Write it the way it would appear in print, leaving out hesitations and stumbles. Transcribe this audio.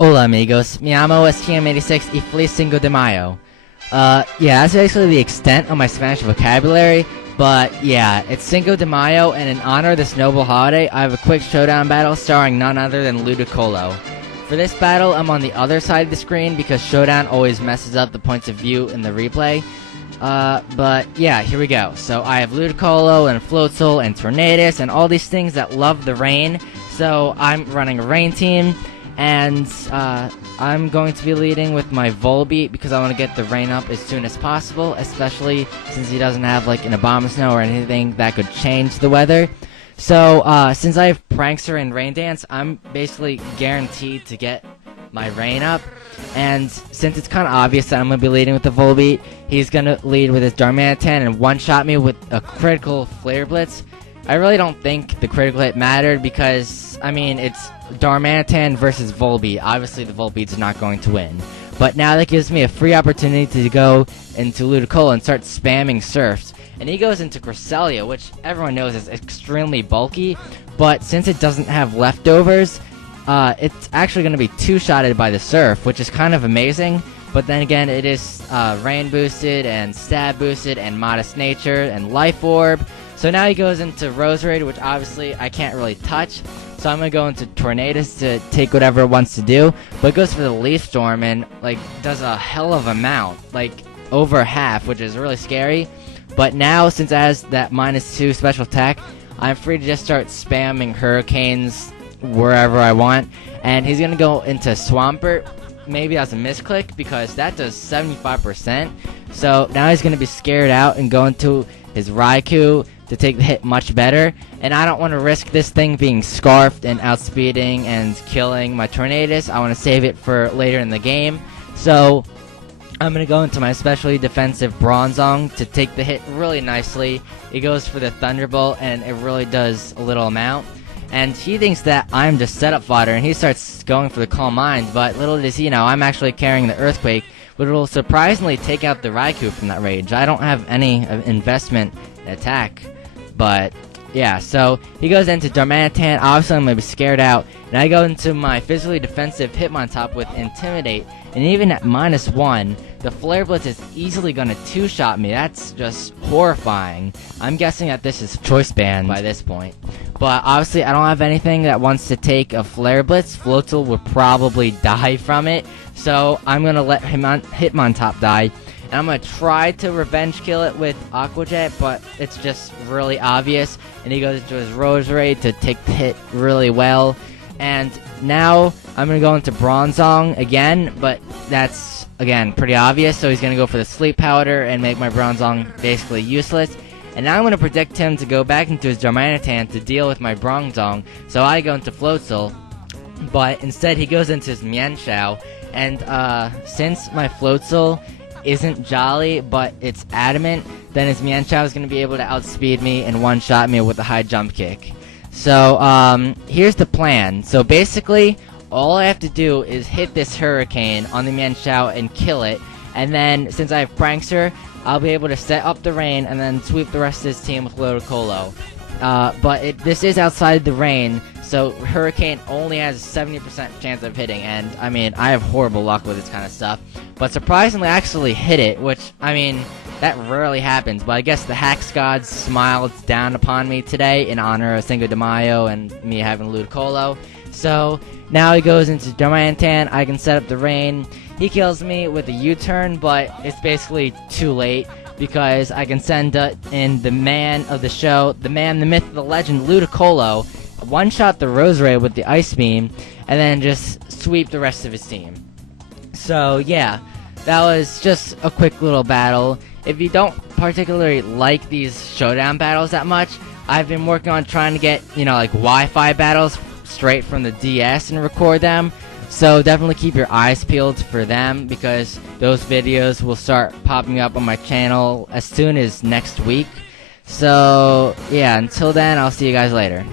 Hola amigos, mi amo es TM86 y feliz Cinco de Mayo. Yeah, that's basically the extent of my Spanish vocabulary, but yeah, it's Cinco de Mayo, and in honor of this noble holiday, I have a quick showdown battle starring none other than LUDICOLO. For this battle, I'm on the other side of the screen because showdown always messes up the points of view in the replay. But yeah, here we go. So I have LUDICOLO and Floatzel and Tornadus and all these things that love the rain, so I'm running a rain team. And I'm going to be leading with my Volbeat because I want to get the rain up as soon as possible, especially since he doesn't have like an Abomasnow or anything that could change the weather. So since I have Prankster and Rain Dance, I'm basically guaranteed to get my rain up. And since it's kind of obvious that I'm going to be leading with the Volbeat, he's going to lead with his Darmanitan and one-shot me with a critical Flare Blitz. I really don't think the critical hit mattered because, I mean, it's Darmanitan versus Volbeat. Obviously, the Volbeat's not going to win. But now that gives me a free opportunity to go into LUDICOLO and start spamming Surfs. And he goes into Cresselia, which everyone knows is extremely bulky. But since it doesn't have leftovers, it's actually going to be two-shotted by the Surf, which is kind of amazing. But then again, it is rain boosted and stab boosted and modest nature and life orb. So now he goes into Roserade, which obviously I can't really touch. So I'm going to go into Tornadus to take whatever it wants to do. But it goes for the Leaf Storm and like does a hell of amount. Like over half, which is really scary. But now, since it has that -2 special attack, I'm free to just start spamming Hurricanes wherever I want. And he's going to go into Swampert. Maybe that's a misclick because that does 75%. So now he's going to be scared out and go into his Raikou to take the hit much better, and I don't want to risk this thing being scarfed and outspeeding and killing my Tornadus. I want to save it for later in the game, so I'm going to go into my especially defensive Bronzong to take the hit really nicely. He goes for the Thunderbolt, and it really does a little amount, and he thinks that I'm just setup fodder, and he starts going for the Calm Mind, but little does he know, I'm actually carrying the Earthquake, which will surprisingly take out the Raikou from that rage. I don't have any investment in attack. But, yeah, so he goes into Darmanitan. Obviously, I'm going to be scared out. And I go into my physically defensive Hitmontop with Intimidate. And even at -1, the Flare Blitz is easily going to two-shot me. That's just horrifying. I'm guessing that this is Choice Band by this point. But, obviously, I don't have anything that wants to take a Flare Blitz. Floatzel will probably die from it. So, I'm going to let Hitmontop die. And I'm going to try to revenge kill it with Aqua Jet, but it's just really obvious. And he goes into his Roserade to take the hit really well. And now I'm going to go into Bronzong again, but that's, again, pretty obvious. So he's going to go for the Sleep Powder and make my Bronzong basically useless. And now I'm going to predict him to go back into his Darmanitan to deal with my Bronzong. So I go into Floatzel, but instead he goes into his Mienshao. And since my Floatzel isn't jolly, but it's adamant, then his Mienshao is going to be able to outspeed me and one-shot me with a high jump kick. So, here's the plan. So basically, all I have to do is hit this Hurricane on the Mienshao and kill it, and then, since I have Prankster, I'll be able to set up the rain and then sweep the rest of his team with LUDICOLO. But this is outside the rain, so Hurricane only has a 70% chance of hitting, and, I mean, I have horrible luck with this kind of stuff. But surprisingly, I actually hit it, which, I mean, that rarely happens, but I guess the Hax Gods smiled down upon me today in honor of Cinco de Mayo and me having LUDICOLO. So, now he goes into Darmanitan, I can set up the rain. He kills me with a U-turn, but it's basically too late, because I can send in the man of the show, the man, the myth, the legend, LUDICOLO, one-shot the Roserade with the Ice Beam, and then just sweep the rest of his team. So, yeah, that was just a quick little battle. If you don't particularly like these showdown battles that much, I've been working on trying to get, like Wi-Fi battles straight from the DS and record them. So definitely keep your eyes peeled for them, because those videos will start popping up on my channel as soon as next week. So, yeah, until then, I'll see you guys later.